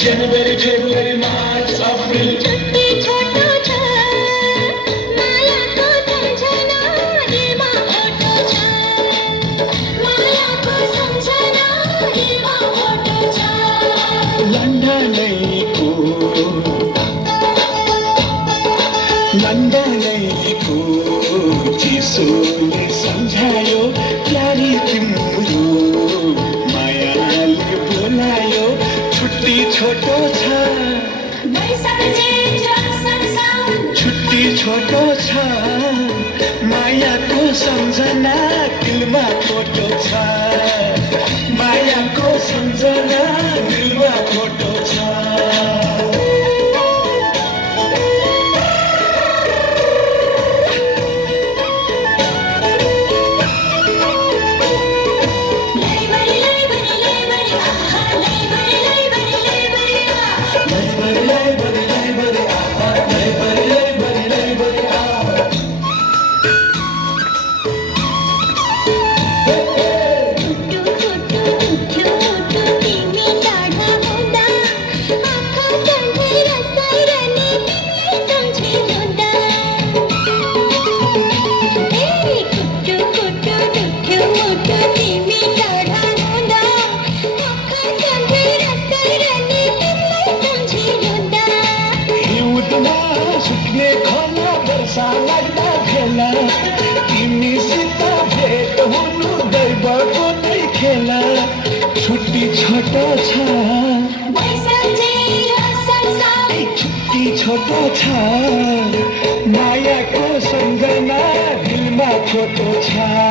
जनवरी February March April छुट्टी छोटो छ मायाको सम्झना दिलमा फोटो छ मायाको सम्झना दिलमा फोटो छ लन्डनैको चिसोले सम्झायो प्यारी तिम्रो मायाले बोलायो छुट्टी छोटो छ छुट्टी छोटो छ मायाको सम्झना दिलमा फोटो छ मायाको सम्झना दिलमा फोटो छ सुक्ने खोला वर्षा लाग्दा खेला तिमीसित भेट हुनु दैवको नै खेला छुट्टी छोटो छ छुट्टी छोटो छ मायाको सम्झना दिलमा फोटो छ